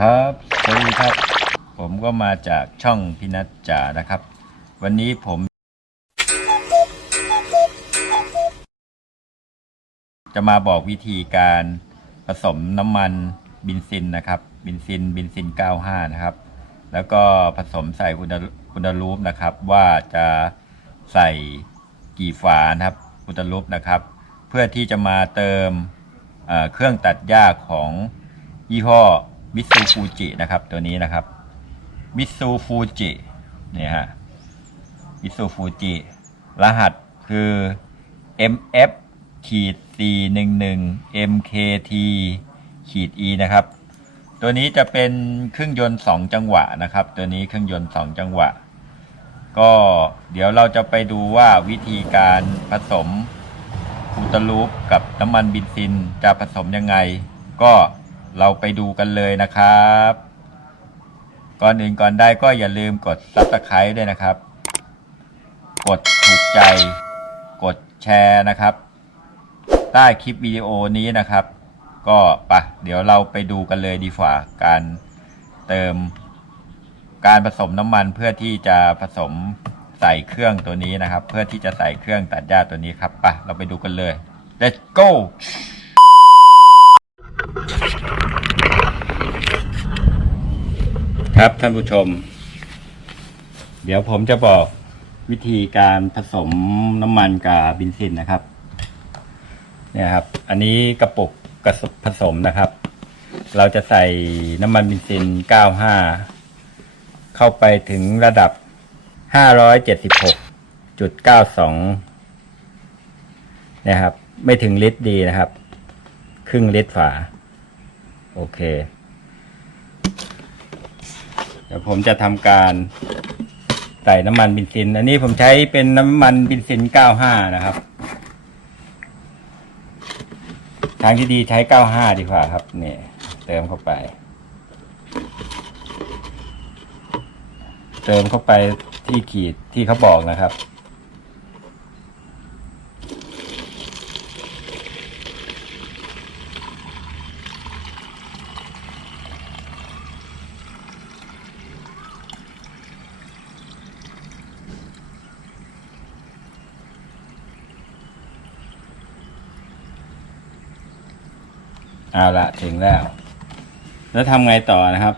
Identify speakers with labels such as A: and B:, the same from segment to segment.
A: ครับสวัสดีครับ ผมก็มาจากช่องพินัทจ่านะครับ วันนี้ผม จะมาบอกวิธีการผสมน้ำมันบินซินนะครับ บินซินบินซิน 95 นะครับ แล้วก็ผสมใส่อุณอุณรูปนะครับ ว่าจะใส่กี่ฝานะครับอุณรูปนะครับ เพื่อที่จะมาเติมเครื่องตัดหญ้าของยี่ห้อ มิตซูฟูจินะครับตัวนี้นะครับมิตซูฟูจิเนี่ยฮะมิตซูฟูจิรหัสคือ MF ขีด411 MKT ขีด E นะครับ ตัวนี้จะเป็นเครื่องยนต์ 2 จังหวะนะครับ ตัวนี้เครื่องยนต์ 2 จังหวะ ก็เดี๋ยวเราจะไปดูว่าวิธีการผสมอูตลูปกับน้ำมันบินซินจะผสมยังไง ก็ เราไปดูกันเลยนะครับ ก่อนอื่นก่อนได้ก็อย่าลืมกด Subscribe ด้วยนะครับ กดถูกใจ กดแชร์นะครับ ใต้คลิปวิดีโอนี้นะครับ ก็ปะเดี๋ยวเราไปดูกันเลยดีกว่าการเติม การผสมน้ำมันเพื่อที่จะผสมใส่เครื่องตัวนี้นะครับ เพื่อที่จะใส่เครื่องตัดหญ้าตัวนี้ครับปะเราไปดูกันเลย let's go ครับท่านผู้ชม เดี๋ยวผมจะบอกวิธีการผสมน้ำมันกับบินซินนะครับ เนี่ยครับ อันนี้กระปุกกระสผสมนะครับ เราจะใส่น้ำมันบินซิน 95 เข้าไปถึงระดับ 576.92 นะครับ ไม่ถึงลิตรดีนะครับ ครึ่งลิตรฝา โอเค ดี๋ยวผมจะทำการใส่น้ำมันบินซิน อันนี้ผมใช้เป็นน้ำมันบินซิน 95 นะครับ ทางที่ดีใช้ 95 ดีกว่าครับเนี่ยเติมเข้าไป เติมเข้าไปที่ขีดที่เขาบอกนะครับ เอาละถึงแล้ว แล้วทำไงต่อนะครับ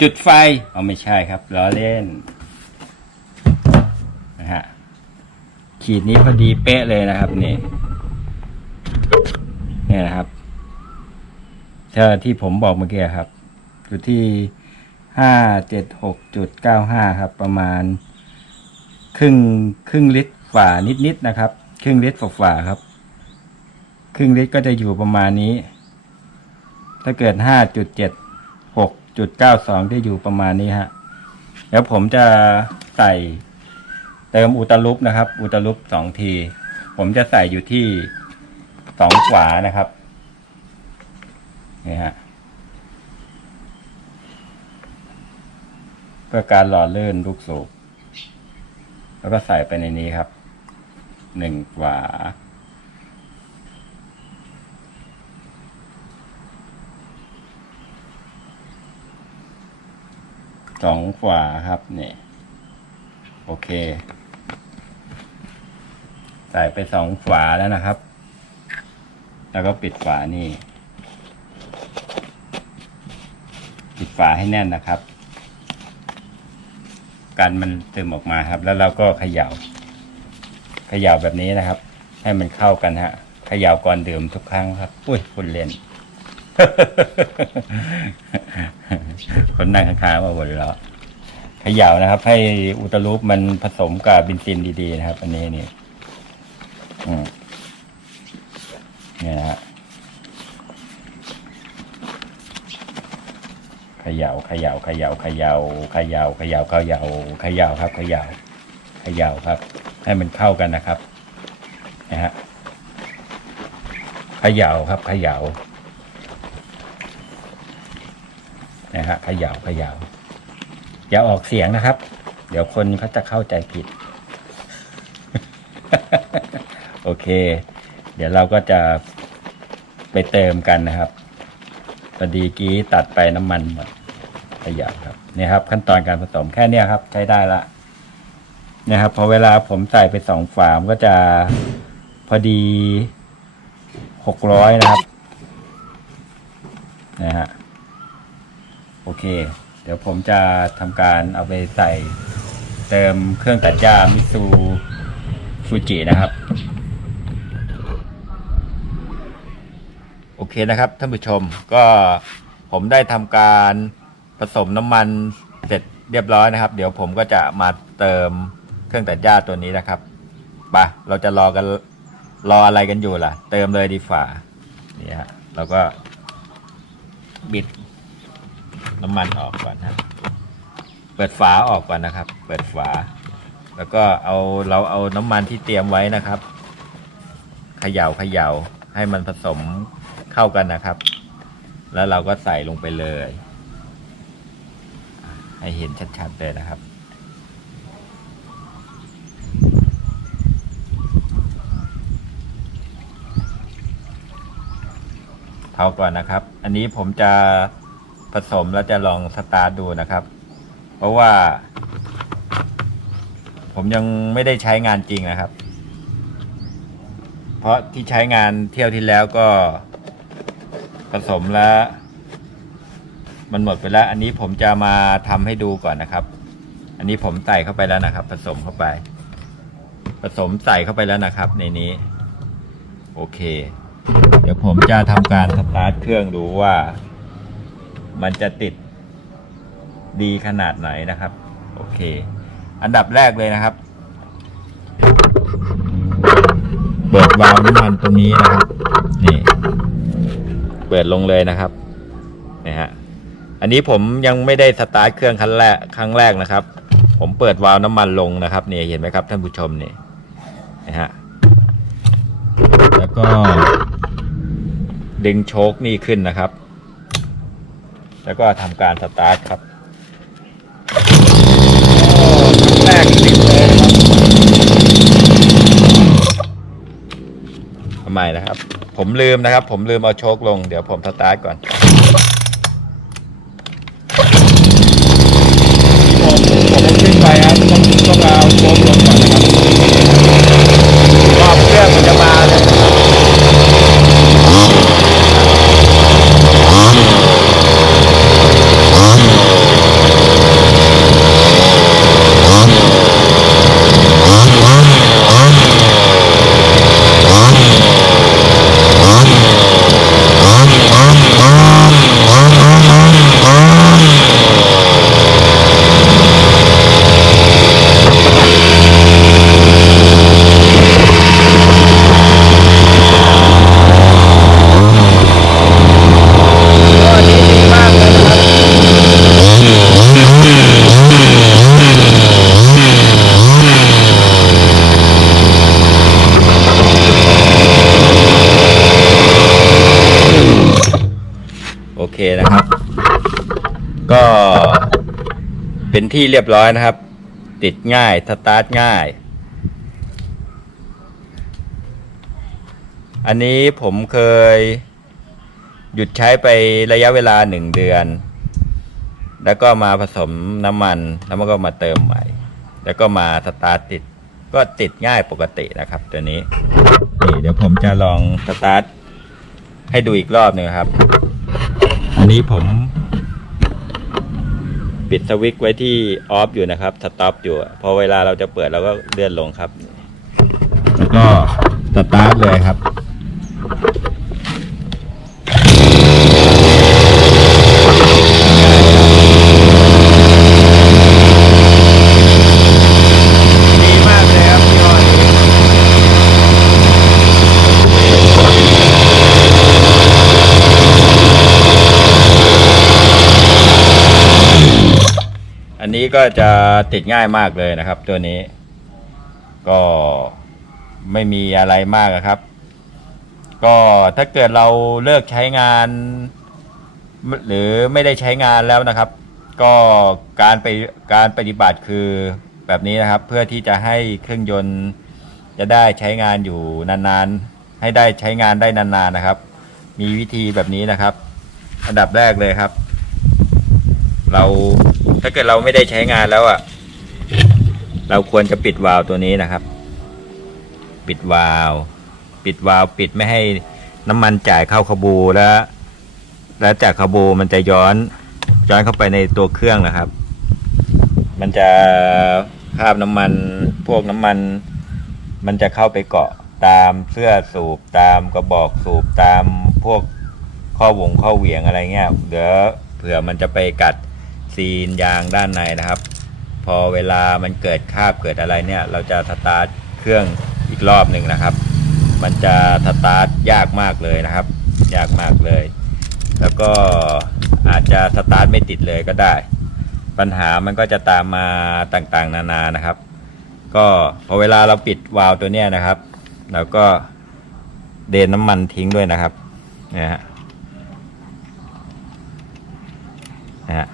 A: จุดไฟเอาไม่ใช่ครับล้อเล่นนะฮะขีดนี้พอดีเป๊ะเลยนะครับนี่นี่นะครับเท่าที่ผมบอกเมื่อกี้ครับอยู่ที่ห้าเจ็ดหกจุดเก้าห้าครับ ประมาณ ครึ่งครึ่งลิตรฝ่านิดๆนะครับ ครึ่งลิตรฝ่าๆครับ ครึ่งลิตรก็จะอยู่ประมาณนี้ ถ้าเกิดห้าจุดเจ็ดหกจุดเก้าสอยู่ประมาณนี้ฮะแล้วผมจะใส่เติมอุตลุปนะครับ อุตลุปสองที ผมจะใส่อยู่ที่สองฝานะครับ นี่ฮะ เพื่อการหล่อเลื่นลูกสูบ แล้วก็ใส่ไปในนี้ครับ หนึ่งฝา สองฝาครับเนี่ย โอเค ใส่ไปสองฝาแล้วนะครับ แล้วก็ปิดฝานี่ ปิดฝาให้แน่นนะครับ กันมันติมออกมาครับ แล้วเราก็เขยา่าเขย่าแบบนี้นะครับ ให้มันเข้ากันฮะเขย่าก่อนดื่มทุกครั้งครับ อุ้ยคุณเล่น คนนั่งข้างๆมาหมดแล้วขย่านะครับ ให้อุตลูปมันผสมกับบินซินดีๆนะครับ อันนี้นี่เนี่ยนะฮะขย่าขย่าขย่าขย่าขย่าขย่าขย่าขย่าครับขย่าขย่าครับ ให้มันเข้ากันนะครับนะฮะขย่าครับขย่า นะฮะเขย่าเขย่าอย่าออกเสียงนะครับ เดี๋ยวคนเขาจะเข้าใจผิด โอเค เดี๋ยวเราก็จะไปเติมกันนะครับพอดีกี้ตัดไปน้ำมันหมดขยับครับนี่ครับ ขั้นตอนการผสมแค่เนี้ยครับ ใช้ได้ละนี่ครับพอเวลาผมใส่ไปสองฝามก็จะพอดีหกร้อยนะครับนะฮะ โอเค เดี๋ยวผมจะทำการเอาไปใส่เติมเครื่องตัดหญ้ามิซูฟูจินะครับ โอเคนะครับท่านผู้ชมก็ผมได้ทำการผสมน้ำมันเสร็จเรียบร้อยนะครับ เดี๋ยวผมก็จะมาเติมเครื่องตัดหญ้าตัวนี้นะครับไปะเราจะรอกันรออะไรกันอยู่ล่ะ เติมเลยดีฝ่านี่ฮะเราก็บิด น้ำมันออกก่อนฮะเปิดฝาออกก่อนนะครับ เปิดฝา แล้วก็เอาเราเอาน้ำมันที่เตรียมไว้นะครับเขย่าเขย่าให้มันผสมเข้ากันนะครับ แล้วเราก็ใส่ลงไปเลย ให้เห็นชัดๆเลยนะครับเท่าก่อนนะครับ อันนี้ผมจะ ผสมแล้วจะลองสตาร์ทดูนะครับ เพราะว่า ผมยังไม่ได้ใช้งานจริงนะครับ เพราะที่ใช้งานเที่ยวที่แล้วก็ผสมแล้ว มันหมดไปแล้ว อันนี้ผมจะมาทำให้ดูก่อนนะครับ อันนี้ผมใส่เข้าไปแล้วนะครับ ผสมเข้าไป ผสมใส่เข้าไปแล้วนะครับ ในนี้ โอเค เดี๋ยวผมจะทำการสตาร์ทเครื่องดูว่า มันจะติดดีขนาดไหนนะครับ โอเค อันดับแรกเลยนะครับ เปิดวาล์วน้ำมันตรงนี้นะครับ นี่ เปิดลงเลยนะครับนะฮะอันนี้ผมยังไม่ได้สตาร์ทเครื่องครั้งแรกครั้งแรกนะครับ ผมเปิดวาล์วน้ำมันลงนะครับนี่เห็นไหมครับท่านผู้ชมนี่นะฮะแล้วก็ดึงโชคนี่ขึ้นนะครับ แล้วก็ทำการสตาร์ทครับครั้งแรกติดเลยครับทำไมนะครับ ผมลืมนะครับ ผมลืมเอาโชคลง เดี๋ยวผมสตาร์ทก่อนผมผมขึ้นไปครับต้องต้องเอาโชคลงก่อนนะครับรอบเครื่องมันจะมาเลยนะครับ ก็ดีดีมากเลยนะครับโอเคนะครับ ก็ เป็นที่เรียบร้อยนะครับ ติดง่ายสตาร์ทง่าย อันนี้ผมเคย หยุดใช้ไประยะเวลาหนึ่งเดือน แล้วก็มาผสมน้ำมันแล้วมันก็มาเติมใหม่ แล้วก็มาสตาร์ทติดก็ติดง่ายปกตินะครับ ตัวนี้นี่เดี๋ยวผมจะลองสตาร์ทให้ดูอีกรอบหนึ่งครับ อันนี้ผม ปิดสวิตช์ไว้ที่ออฟอยู่นะครับสต็อปอยู่ พอเวลาเราจะเปิดเราก็เลื่อนลงครับ แล้วก็สตาร์ทเลยครับ ดีมากเลยครับพี่ออยอันนี้ ก็จะติดง่ายมากเลยนะครับ ตัวนี้ ก็ไม่มีอะไรมากครับ ก็ถ้าเกิดเราเลิกใช้งาน หรือไม่ได้ใช้งานแล้วนะครับ ก็การไปการปฏิบัติคือแบบนี้นะครับ เพื่อที่จะให้เครื่องยนต์จะได้ใช้งานอยู่นานๆ ให้ได้ใช้งานได้นานๆนะครับ มีวิธีแบบนี้นะครับ อันดับแรกเลยครับ เรา ถ้าเกิดเราไม่ได้ใช้งานแล้วอะ เราควรจะปิดวาล์วตัวนี้นะครับ ปิดวาล์วปิดวาล์วปิดไม่ให้น้ำมันจ่ายเข้าคาบูแล้ว แล้วจากคาบูมันจะย้อนย้อนเข้าไปในตัวเครื่องนะครับ มันจะคราบน้ำมันพวกน้ำมัน มันจะเข้าไปเกาะตามเสื้อสูบตามกระบอกสูบตามพวกข้อวงข้อเหวี่ยงอะไรเงี้ยเดี๋ยวเผื่อมันจะไปกัด ซีนยางด้านในนะครับ พอเวลามันเกิดคาบเกิดอะไรเนี่ย เราจะสตาร์ทเครื่องอีกรอบหนึ่งนะครับ มันจะสตาร์ทยากมากเลยนะครับ ยากมากเลย แล้วก็อาจจะสตาร์ทไม่ติดเลยก็ได้ ปัญหามันก็จะตามมาต่างๆ นานานะครับ ก็พอเวลาเราปิดวาล์วตัวเนี้ยนะครับเราก็เดนน้ำมันทิ้งด้วยนะครับนะฮะนะฮะ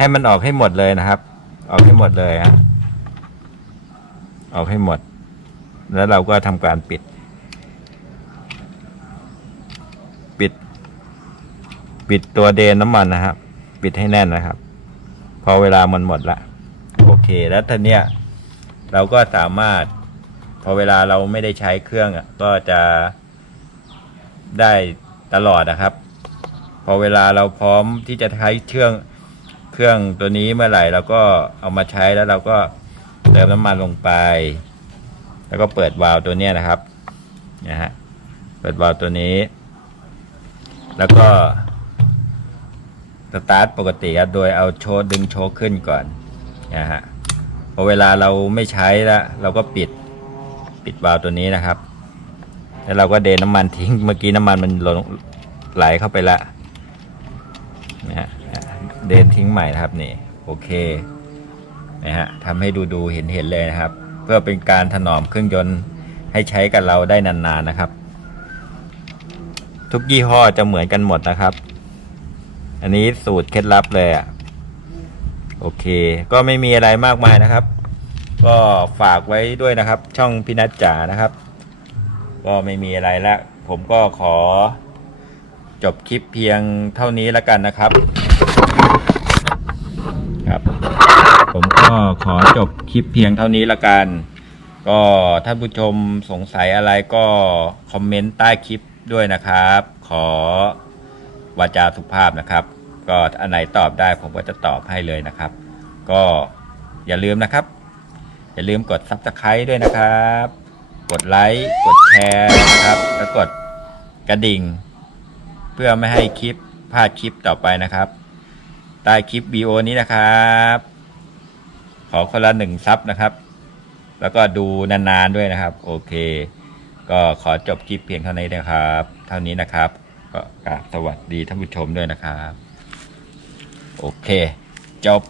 A: ให้มันออกให้หมดเลยนะครับ ออกให้หมดเลยฮะออกให้หมด แล้วเราก็ทำการปิด ปิด ปิดตัวเดนน้ำมันนะครับ ปิดให้แน่นนะครับ พอเวลามันหมดละโอเค แล้วทีเนี้ยเราก็สามารถ พอเวลาเราไม่ได้ใช้เครื่องอะก็จะได้ตลอดนะครับ พอเวลาเราพร้อมที่จะใช้เครื่อง รื่องตัวนี้เมื่อไหร่เราก็เอามาใช้แล้วเราก็เติมน้ำมันลงไป แล้วก็เปิดวาล์วตัวนี้นะครับนะฮะเปิดวาล์วตัวนี้ แล้วก็สตาร์ทปกติครับโดยเอาโชว์ดึงโชว์ขึ้นก่อนนะฮะพอเวลาเราไม่ใช้แล้วเราก็ปิดปิดวาล์วตัวนี้นะครับ แล้วเราก็เดนน้ำมันทิ้งเมื่อกี้น้ำมันมันลงไหลเข้าไปละนะฮะ เดนทิ้งใหม่นะครับนี่โอเคนะฮะทำให้ดูดูเห็นเห็นเลยนะครับ เพื่อเป็นการถนอมเครื่องยนต์ให้ใช้กับเราได้นานๆนะครับ ทุกยี่ห้อจะเหมือนกันหมดนะครับ อันนี้สูตรเคล็ดลับเลยอะโอเค ก็ไม่มีอะไรมากมายนะครับ ก็ฝากไว้ด้วยนะครับ ช่องพินัจจ๋านะครับ ก็ไม่มีอะไรแล้วผมก็ขอจบคลิปเพียงเท่านี้แล้วกันนะครับ ครับ ผมก็ขอจบคลิปเพียงเท่านี้ละกัน ก็ท่านผู้ชมสงสัยอะไรก็คอมเมนต์ใต้คลิปด้วยนะครับ ขอวาจาสุภาพนะครับ ก็อันไหนตอบได้ผมก็จะตอบให้เลยนะครับ ก็อย่าลืมนะครับ อย่าลืมกด subscribe ด้วยนะครับ กดไลค์กดแชร์นะครับ แล้วกดกระดิ่ง เพื่อไม่ให้คลิปพลาดคลิปต่อไปนะครับ ใต้คลิปวีโอนี้นะครับ ขอคนละหนึ่งซับนะครับ แล้วก็ดูนานๆด้วยนะครับ โอเค ก็ขอจบคลิปเพียงเท่านี้นะครับ เท่านี้นะครับ ก็กราบสวัสดีท่านผู้ชมด้วยนะครับ โอเค จบ